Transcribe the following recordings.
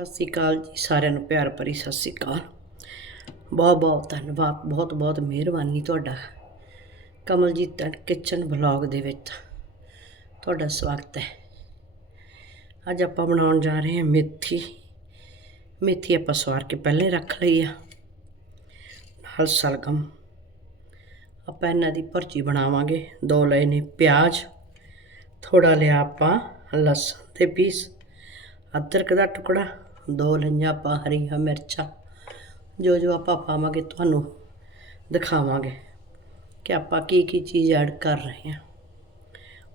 ਸਤਿ ਸ੍ਰੀ ਅਕਾਲ ਜੀ, ਸਾਰਿਆਂ ਨੂੰ ਪਿਆਰ ਭਰੀ ਸਤਿ ਸ੍ਰੀ ਅਕਾਲ। ਬਹੁਤ ਬਹੁਤ ਧੰਨਵਾਦ, ਬਹੁਤ ਬਹੁਤ ਮਿਹਰਬਾਨੀ ਤੁਹਾਡਾ ਕਮਲਜੀਤ ਕਿਚਨ ਵਲੌਗ ਦੇ ਵਿੱਚ। ਤੁਹਾਡਾ ਸਵਾਗਤ ਹੈ। ਅੱਜ ਆਪਾਂ ਬਣਾਉਣ ਜਾ ਰਹੇ ਹਾਂ ਮੇਥੀ। ਮੇਥੀ ਆਪਾਂ ਸਵਾਰ ਕੇ ਪਹਿਲੇ ਰੱਖ ਲਈ ਆ। ਨਾਲ ਸਲਗਮ। ਆਪਾਂ ਇਹਨਾਂ ਦੀ ਭੁਰਜੀ ਬਣਾਵਾਂਗੇ। ਦੋ ਲਏ ਨੇ ਪਿਆਜ਼ ਥੋੜਾ ਲਿਆ ਆਪਾਂ ਲਸਣ ਦੇ ਪੀਸ। ਅਦਰਕ ਦਾ ਟੁਕੜਾ। ਦੋ ਲਈਆਂ, ਆਪਾਂ ਹਰੀਆਂ ਮਿਰਚਾਂ। ਜੋ ਜੋ ਆਪਾਂ ਪਾਵਾਂਗੇ, ਤੁਹਾਨੂੰ ਦਿਖਾਵਾਂਗੇ ਕਿ ਆਪਾਂ ਕੀ ਕੀ ਚੀਜ਼ ਐਡ ਕਰ ਰਹੇ ਹਾਂ।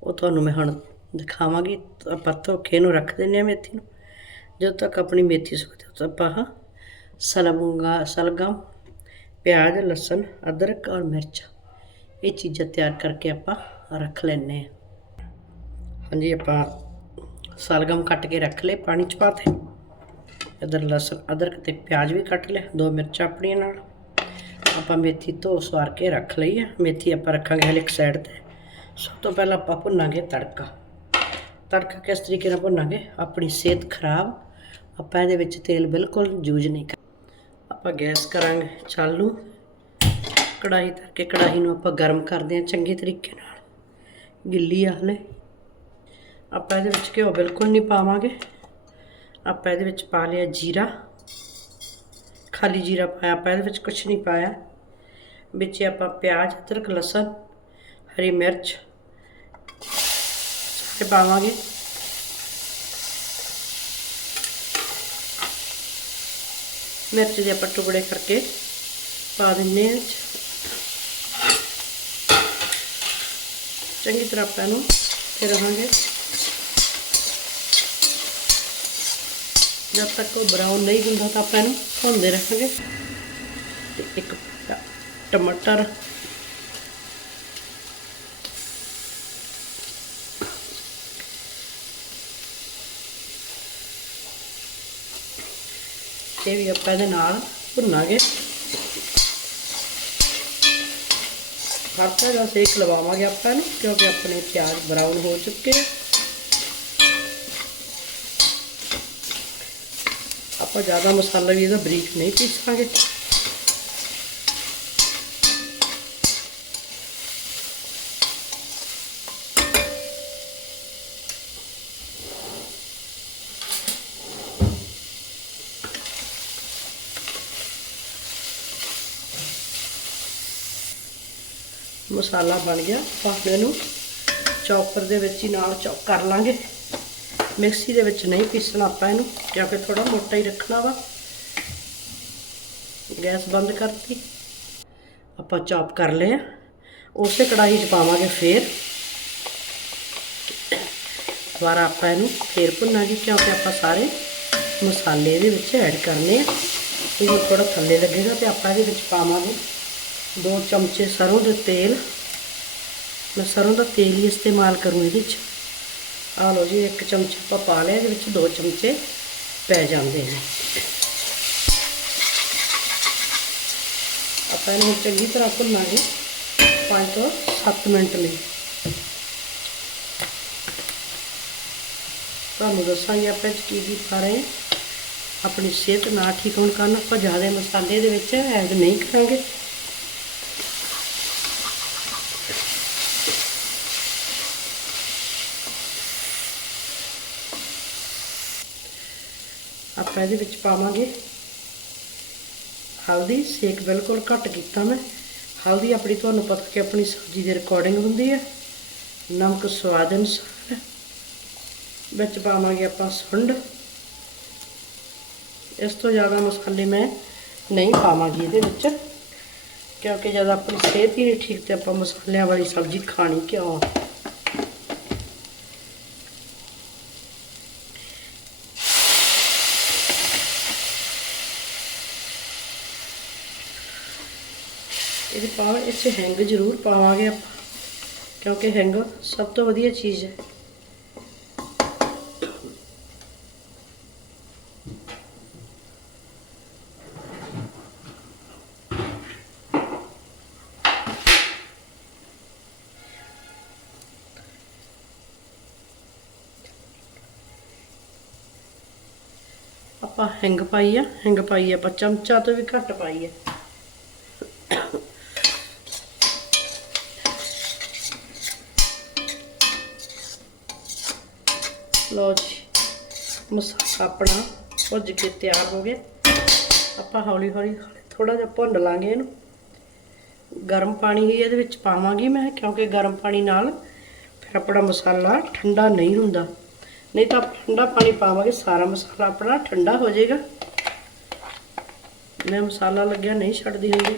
ਉਹ ਤੁਹਾਨੂੰ ਮੈਂ ਹੁਣ ਦਿਖਾਵਾਂਗੀ। ਆਪਾਂ ਧੋਖੇ ਨੂੰ ਰੱਖ ਦਿੰਦੇ ਹਾਂ ਮੇਥੀ ਨੂੰ। ਜਦੋਂ ਤੱਕ ਆਪਣੀ ਮੇਥੀ ਸੁੱਕਦੀ ਉਦੋਂ ਆਪਾਂ ਸਲਮੂੰਗਾ, ਸਲਗਮ, ਪਿਆਜ਼, ਲਸਣ, ਅਦਰਕ ਔਰ ਮਿਰਚ, ਇਹ ਚੀਜ਼ਾਂ ਤਿਆਰ ਕਰਕੇ ਆਪਾਂ ਰੱਖ ਲੈਣੇ ਹਾਂ। ਹਾਂਜੀ, ਆਪਾਂ ਸਲਗਮ ਕੱਟ ਕੇ ਰੱਖ ਲਏ, ਪਾਣੀ ਚ ਪਾਤੇ ਅਦਰ ਲਸਣ, ਅਦਰਕ ਤੇ ਪਿਆਜ਼ ਵੀ ਕੱਟ ਲਿਆ, ਦੋ ਮਿਰਚਾਂ ਆਪਣੀਆਂ ਨਾਲ। ਆਪਾਂ ਮੇਥੀ ਧੋ ਸਵਾਰ ਕੇ ਰੱਖ ਲਈ ਆ। ਮੇਥੀ ਆਪਾਂ ਰੱਖਾਂਗੇ ਹਲੇ ਇੱਕ ਸਾਈਡ ਤੇ। ਸਭ ਤੋਂ ਪਹਿਲਾਂ ਆਪਾਂ ਭੁੰਨਾਂਗੇ ਤੜਕਾ। ਤੜਕਾ ਕਿਸ ਤਰੀਕੇ ਨਾਲ ਭੁੰਨਾਂਗੇ? ਆਪਣੀ ਸਿਹਤ ਖਰਾਬ। ਆਪਾਂ ਇਹਦੇ ਵਿੱਚ ਤੇਲ ਬਿਲਕੁਲ ਯੂਜ਼ ਨਹੀਂ ਕਰ ਆਪਾਂ ਗੈਸ ਕਰਾਂਗੇ ਚਾਲੂ। ਕੜਾਈ ਧਰ ਕੇ ਕੜਾਈ ਨੂੰ ਆਪਾਂ ਗਰਮ ਕਰਦੇ ਹਾਂ ਚੰਗੇ ਤਰੀਕੇ ਨਾਲ। ਗਿੱਲੀ ਆ ਹਲੇ। ਆਪਾਂ ਇਹਦੇ ਵਿੱਚ ਘਿਓ ਬਿਲਕੁਲ ਨਹੀਂ ਪਾਵਾਂਗੇ। ਆਪਾਂ ਇਹਦੇ ਵਿੱਚ ਪਾ ਲਿਆ ਜੀਰਾ। ਖਾਲੀ ਜੀਰਾ ਪਾਇਆ, ਆਪਾਂ ਇਹਦੇ ਵਿੱਚ ਕੁਝ ਨਹੀਂ ਪਾਇਆ। ਵਿੱਚ ਆਪਾਂ ਪਿਆਜ਼, ਅਦਰਕ, ਲਸਣ, ਹਰੀ ਮਿਰਚ ਸਾਰੇ ਪਾਵਾਂਗੇ। ਮਿਰਚ ਦੇ ਆਪਾਂ ਟੁਕੜੇ ਕਰਕੇ ਪਾ ਦਿੰਨੇ ਹਾਂ ਚੰਗੀ ਤਰ੍ਹਾਂ ਆਪਾਂ ਇਹਨੂੰ ਫਿਰ ਰਹਾਂਗੇ ਜਦ ਤੱਕ ਉਹ ਬਰਾਊਨ ਨਹੀਂ ਹੁੰਦਾ ਤਾਂ ਆਪਾਂ ਇਹਨੂੰ ਭੁੰਨਦੇ ਰਹਾਂਗੇ। ਤੇ ਇੱਕ ਟਮਾਟਰ। ਇਹ ਵੀ ਆਪਾਂ ਇਹਦੇ ਨਾਲ ਭੁੰਨਾਂਗੇ। ਹਲਕਾ ਜਿਹਾ ਸੇਕ ਲਵਾਵਾਂਗੇ ਆਪਾਂ ਇਹਨੂੰ, ਕਿਉਂਕਿ ਆਪਣੇ ਪਿਆਜ਼ ਬਰਾਊਨ ਹੋ ਚੁੱਕੇ ਆ। ਆਪਾਂ ਜ਼ਿਆਦਾ ਮਸਾਲਾ ਵੀ ਇਹਦਾ ਬਰੀਕ ਨਹੀਂ ਪੀਸਾਂਗੇ। ਮਸਾਲਾ ਬਣ ਗਿਆ, ਆਪਾਂ ਇਹਨੂੰ ਚੌਪਰ ਦੇ ਵਿੱਚ ਹੀ ਨਾਲ ਚੌਪ ਕਰ ਲਾਂਗੇ। ਮਿਕਸੀ ਦੇ ਵਿੱਚ ਨਹੀਂ ਪੀਸਣਾ ਆਪਾਂ ਇਹਨੂੰ ਕਿਉਂਕਿ ਥੋੜਾ ਮੋਟਾ ਹੀ ਰੱਖਣਾ ਵਾ। ਗੈਸ ਬੰਦ ਕਰਤੀ। ਆਪਾਂ ਚੌਪ ਕਰ ਲਿਆ ਉਸੇ ਕੜਾਹੀ 'ਚ ਪਾਵਾਂਗੇ ਫੇਰ। ਦੁਬਾਰਾ ਆਪਾਂ ਇਹਨੂੰ ਫੇਰ ਭੁੰਨਾਂਗੇ, ਕਿਉਂਕਿ ਆਪਾਂ ਸਾਰੇ ਮਸਾਲੇ ਇਹਦੇ ਵਿੱਚ ਐਡ ਕਰਨੇ ਆ। ਇਹ ਥੋੜਾ ਥੱਲੇ ਲੱਗੇਗਾ ਤੇ ਆਪਾਂ ਇਹਦੇ ਵਿੱਚ ਪਾਵਾਂਗੇ ਦੋ ਚਮਚੇ ਸਰੋਂ ਦੇ ਤੇਲ। ਮੈਂ ਸਰੋਂ ਦਾ ਤੇਲ ਹੀ ਇਸਤੇਮਾਲ ਕਰੂੰ ਇਹਦੇ ਵਿੱਚ। ਆ ਲਓ ਜੀ, ਇੱਕ ਚਮਚਾ ਆਪਾਂ ਪਾ ਲਿਆ ਇਹਦੇ ਵਿੱਚ ਦੋ ਚਮਚੇ ਪੈ ਜਾਂਦੇ ਨੇ। ਆਪਾਂ ਇਹਨੂੰ ਚੰਗੀ ਤਰ੍ਹਾਂ ਭੁੰਨਾਂਗੇ 5 ਤੋਂ 7 ਮਿੰਟ ਲਈ। ਤੁਹਾਨੂੰ ਦੱਸਾਂਗੇ ਆਪਾਂ 'ਚ ਕੀ ਕੀ ਪਾ ਰਹੇ। ਆਪਣੀ ਸਿਹਤ ਨਾ ਠੀਕ ਹੋਣ ਕਾਰਨ ਆਪਾਂ ਜ਼ਿਆਦਾ ਮਸਾਲੇ ਦੇ ਵਿੱਚ ਐਡ ਨਹੀਂ ਕਰਾਂਗੇ। ਆਪਾਂ ਇਹਦੇ ਵਿੱਚ ਪਾਵਾਂਗੇ। ਹਲਦੀ, ਸੇਕ ਬਿਲਕੁਲ ਘੱਟ ਕੀਤਾ ਮੈਂ। ਹਲਦੀ ਆਪਣੀ ਤੁਹਾਨੂੰ ਪਤਾ ਕਿ ਆਪਣੀ ਸਬਜ਼ੀ ਦੇ ਰਿਕਾਰਡਿੰਗ ਹੁੰਦੀ ਹੈ। ਨਮਕ ਸਵਾਦ ਅਨੁਸਾਰ। ਵਿੱਚ ਪਾਵਾਂਗੇ ਆਪਾਂ ਸੁੰਡ। ਇਸ ਤੋਂ ਜ਼ਿਆਦਾ ਮਸਾਲੇ ਮੈਂ ਨਹੀਂ ਪਾਵਾਂਗੀ ਇਹਦੇ ਵਿੱਚ। ਕਿਉਂਕਿ ਜਦ ਆਪਣੀ ਸਿਹਤ ਹੀ ਨਹੀਂ ਠੀਕ ਤੇ ਆਪਾਂ ਮਸਾਲਿਆਂ ਵਾਲੀ ਸਬਜ਼ੀ ਖਾਣੀ ਕਿਉਂ? ਇਹਦੇ ਪਾਵ ਇੱਥੇ ਹੈਂਗ ਜ਼ਰੂਰ ਪਾਵਾਂਗੇ ਆਪਾਂ ਕਿਉਂਕਿ ਹੈਂਗ ਸਭ ਤੋਂ ਵਧੀਆ ਚੀਜ਼ ਹੈ ਆਪਾਂ ਹਿੰਗ ਪਾਈ ਆ ਹਿੰਗ ਪਾਈ ਆ ਆਪਾਂ ਚਮਚਾ ਤੋਂ ਵੀ ਘੱਟ ਪਾਈ ਆ ਲਓ ਜੀ, ਮਸਾਲਾ ਆਪਣਾ ਭੁੱਜ ਕੇ ਤਿਆਰ ਹੋ ਗਿਆ। ਆਪਾਂ ਹੌਲੀ ਹੌਲੀ ਥੋੜਾ ਜਿਹਾ ਭੁੰਨ ਲਾਂਗੇ ਇਹਨੂੰ। ਗਰਮ ਪਾਣੀ ਹੀ ਇਹਦੇ ਵਿੱਚ ਪਾਵਾਂਗੀ ਮੈਂ, ਕਿਉਂਕਿ ਗਰਮ ਪਾਣੀ ਨਾਲ ਫਿਰ ਆਪਣਾ ਮਸਾਲਾ ਠੰਡਾ ਨਹੀਂ ਹੁੰਦਾ। ਨਹੀਂ ਤਾਂ ਠੰਡਾ ਪਾਣੀ ਪਾਵਾਂਗੇ, ਸਾਰਾ ਮਸਾਲਾ ਆਪਣਾ ਠੰਡਾ ਹੋ ਜਾਏਗਾ। ਮੈਂ ਮਸਾਲਾ ਲੱਗਿਆ, ਨਹੀਂ ਛੱਡਦੀ ਹੁੰਦੀ।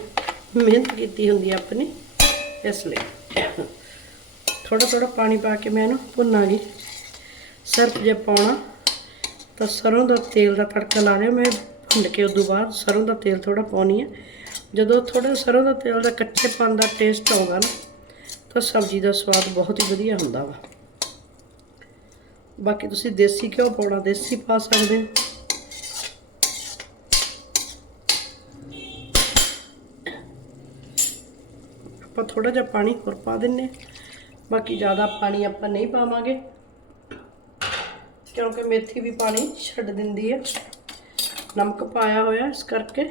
ਮਿਹਨਤ ਕੀਤੀ ਹੁੰਦੀ ਆਪਣੀ, ਇਸ ਲਈ। ਥੋੜਾ ਥੋੜਾ ਪਾਣੀ ਪਾ ਕੇ ਮੈਂ ਇਹਨੂੰ ਭੁੰਨਾਂਗੀ। ਸਿਰਫ ਜੇ ਪਾਉਣਾ, ਤਾਂ ਸਰੋਂ ਦਾ ਤੇਲ ਦਾ ਤੜਕਾ ਲਾ ਲਿਆ ਮੈਂ ਭੁੰਨ ਕੇ ਉਦੋਂ ਬਾਅਦ ਸਰੋਂ ਦਾ ਤੇਲ ਥੋੜਾ ਪਾਉਣੀ ਹੈ ਜਦੋਂ ਥੋੜਾ ਸਰੋਂ ਦਾ ਤੇਲ ਦਾ ਕੱਚੇਪਨ ਦਾ ਟੇਸਟ ਆਉਂਦਾ ਨਾ, ਤਾਂ ਸਬਜ਼ੀ ਦਾ ਸਵਾਦ ਬਹੁਤ ਹੀ ਵਧੀਆ ਹੁੰਦਾ ਵਾ। ਬਾਕੀ ਤੁਸੀਂ ਦੇਸੀ ਘਿਓ ਪਾਉਣਾ, ਦੇਸੀ ਪਾ ਸਕਦੇ ਹੋ। ਆਪਾਂ ਥੋੜਾ ਜਿਹਾ ਪਾਣੀ ਹੋਰ ਪਾ ਦਿੰਨੇ ਹਾਂ। ਬਾਕੀ ਜ਼ਿਆਦਾ ਪਾਣੀ ਆਪਾਂ ਨਹੀਂ ਪਾਵਾਂਗੇ। ਕਿਉਂਕਿ ਮੇਥੀ ਵੀ ਪਾਣੀ ਛੱਡ ਦਿੰਦੀ ਹੈ। ਨਮਕ ਪਾਇਆ ਹੋਇਆ ਇਸ ਕਰਕੇ।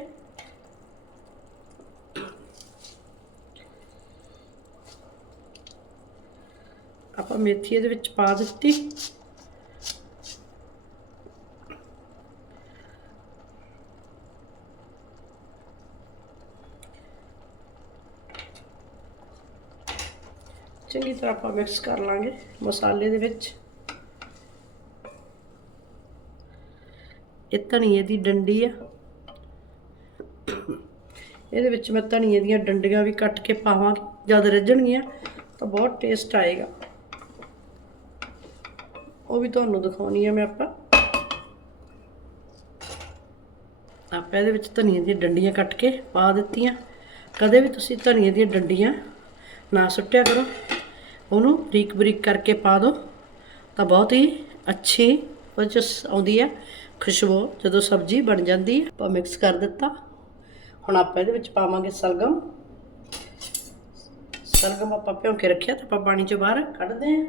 ਆਪਾਂ ਮੇਥੀ ਇਹਦੇ ਵਿੱਚ ਪਾ ਦਿੱਤੀ। ਚੰਗੀ ਤਰ੍ਹਾਂ ਆਪਾਂ ਮਿਕਸ ਕਰ ਲਾਂਗੇ ਮਸਾਲੇ ਦੇ ਵਿੱਚ। ਇਹ ਧਨੀਏ ਦੀ ਡੰਡੀ ਆ। ਇਹਦੇ ਵਿੱਚ ਮੈਂ ਧਨੀਏ ਦੀਆਂ ਡੰਡੀਆਂ ਵੀ ਕੱਟ ਕੇ ਪਾਵਾਂਗੀ ਜਦ ਰੱਜਣਗੀਆਂ ਤਾਂ ਬਹੁਤ ਟੇਸਟ ਆਏਗਾ। ਉਹ ਵੀ ਤੁਹਾਨੂੰ ਦਿਖਾਉਣੀ ਆ ਮੈਂ ਆਪਾਂ। ਆਪਾਂ ਇਹਦੇ ਵਿੱਚ ਧਨੀਏ ਦੀਆਂ ਡੰਡੀਆਂ ਕੱਟ ਕੇ ਪਾ ਦਿੱਤੀਆਂ। ਕਦੇ ਵੀ ਤੁਸੀਂ ਧਨੀਏ ਦੀਆਂ ਡੰਡੀਆਂ ਨਾ ਸੁੱਟਿਆ ਕਰੋ। ਉਹਨੂੰ ਬਰੀਕ ਬਰੀਕ ਕਰਕੇ ਪਾ ਦਿਓ ਤਾਂ ਬਹੁਤ ਹੀ ਅੱਛੀ ਉਹਦੇ 'ਚ ਆਉਂਦੀ ਹੈ, ਖੁਸ਼ਬੂ ਜਦੋਂ ਸਬਜ਼ੀ ਬਣ ਜਾਂਦੀ ਹੈ, ਆਪਾਂ ਮਿਕਸ ਕਰ ਦਿੱਤਾ। ਹੁਣ ਆਪਾਂ ਇਹਦੇ ਵਿੱਚ ਪਾਵਾਂਗੇ ਸਲਗਮ ਸਲਗਮ ਆਪਾਂ ਭਿਉਂ ਕੇ ਰੱਖਿਆ ਤਾਂ ਆਪਾਂ ਪਾਣੀ ਚੋਂ ਬਾਹਰ ਕੱਢਦੇ ਹਾਂ।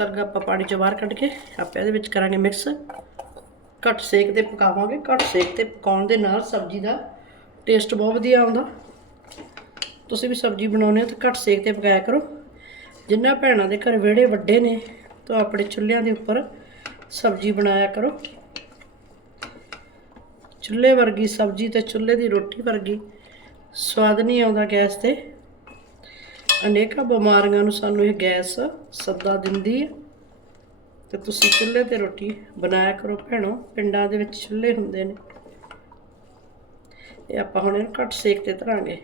ਸਰਗਾ ਆਪਾਂ ਪਾਣੀ ਚੋਂ ਬਾਹਰ ਕੱਢ ਕੇ ਆਪਾਂ ਇਹਦੇ ਵਿੱਚ ਕਰਾਂਗੇ ਮਿਕਸ। ਘੱਟ ਸੇਕ ਤੇ ਪਕਾਵਾਂਗੇ। ਘੱਟ ਸੇਕ ਤੇ ਪਕਾਉਣ ਦੇ ਨਾਲ ਸਬਜ਼ੀ ਦਾ ਟੇਸਟ ਬਹੁਤ ਵਧੀਆ ਆਉਂਦਾ। ਤੁਸੀਂ ਵੀ ਸਬਜ਼ੀ ਬਣਾਉਨੇ ਹੋ ਤਾਂ ਘੱਟ ਸੇਕ ਤੇ ਪਕਾਇਆ ਕਰੋ। ਜਿੰਨਾ ਭੈਣਾਂ ਦੇ ਘਰ ਵਿਹੜੇ ਵੱਡੇ ਨੇ, ਤਾਂ ਆਪਣੇ ਚੁੱਲ੍ਹਿਆਂ ਦੇ ਉੱਪਰ ਸਬਜ਼ੀ ਬਣਾਇਆ ਕਰੋ। ਚੁੱਲ੍ਹੇ ਵਰਗੀ ਸਬਜ਼ੀ ਤੇ ਚੁੱਲ੍ਹੇ ਦੀ ਰੋਟੀ ਵਰਗੀ ਸਵਾਦ ਨਹੀਂ ਆਉਂਦਾ ਗੈਸ ਤੇ। ਅਨੇਕਾਂ ਬਿਮਾਰੀਆਂ ਨੂੰ ਸਾਨੂੰ ਇਹ ਗੈਸ ਸੱਦਾ ਦਿੰਦੀ ਹੈ। ਤੇ ਤੁਸੀਂ ਚੁੱਲ੍ਹੇ ਤੇ ਰੋਟੀ ਬਣਾਇਆ ਕਰੋ ਭੈਣੋ, ਪਿੰਡਾਂ ਦੇ ਵਿੱਚ ਚੁੱਲ੍ਹੇ ਹੁੰਦੇ ਨੇ। ਇਹ ਆਪਾਂ ਹੁਣ ਇਹਨੂੰ ਘੱਟ ਸੇਕ ਤੇ ਧਰਾਂਗੇ।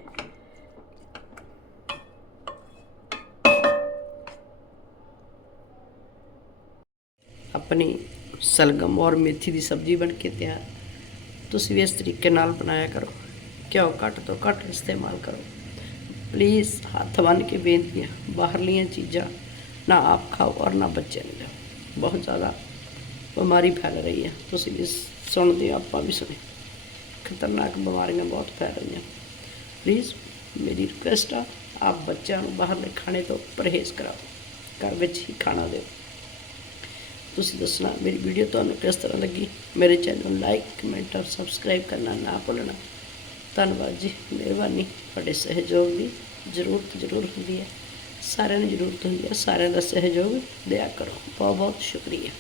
ਆਪਣੀ ਸਲਗਮ ਔਰ ਮੇਥੀ ਦੀ ਸਬਜ਼ੀ ਬਣ ਕੇ ਤਿਆਰ। ਤੁਸੀਂ ਵੀ ਇਸ ਤਰੀਕੇ ਨਾਲ ਬਣਾਇਆ ਕਰੋ। ਘਿਓ ਘੱਟ ਤੋਂ ਘੱਟ ਇਸਤੇਮਾਲ ਕਰੋ। ਪਲੀਜ਼ ਹੱਥ ਬੰਨ ਕੇ ਬੇਨਤੀ ਹੈ, ਬਾਹਰਲੀਆਂ ਚੀਜ਼ਾਂ ਨਾ ਆਪ ਖਾਓ ਔਰ ਨਾ ਬੱਚਿਆਂ ਨੂੰ ਦਿਓ ਬਹੁਤ ਜ਼ਿਆਦਾ ਬਿਮਾਰੀ ਫੈਲ ਰਹੀ ਹੈ। ਤੁਸੀਂ ਵੀ ਸੁਣਦੇ ਹੋ, ਆਪਾਂ ਵੀ ਸੁਣੇ ਖਤਰਨਾਕ ਬਿਮਾਰੀਆਂ ਬਹੁਤ ਫੈਲ ਰਹੀਆਂ। ਪਲੀਜ਼ ਮੇਰੀ ਰਿਕੁਐਸਟ ਆ, ਆਪ ਬੱਚਿਆਂ ਨੂੰ ਬਾਹਰਲੇ ਖਾਣੇ ਤੋਂ ਪਰਹੇਜ਼ ਕਰਾਓ। ਘਰ ਵਿੱਚ ਹੀ ਖਾਣਾ ਦਿਓ। ਤੁਸੀਂ ਦੱਸਣਾ, ਮੇਰੀ ਵੀਡੀਓ ਤੁਹਾਨੂੰ ਕਿਸ ਤਰ੍ਹਾਂ ਲੱਗੀ? ਮੇਰੇ ਚੈਨਲ ਨੂੰ ਲਾਈਕ ਕਮੈਂਟ ਔਰ ਸਬਸਕ੍ਰਾਈਬ ਕਰਨਾ ਨਾ ਭੁੱਲਣਾ। ਧੰਨਵਾਦ ਜੀ, ਮਿਹਰਬਾਨੀ, ਤੁਹਾਡੇ ਸਹਿਯੋਗ ਦੀ ਜ਼ਰੂਰਤ ਜ਼ਰੂਰ ਹੁੰਦੀ ਹੈ। ਸਾਰਿਆਂ ਨੂੰ ਜ਼ਰੂਰਤ ਹੁੰਦੀ ਹੈ, ਸਾਰਿਆਂ ਦਾ ਸਹਿਯੋਗ ਦਿਆ ਕਰੋ। ਬਹੁਤ ਬਹੁਤ ਸ਼ੁਕਰੀਆ।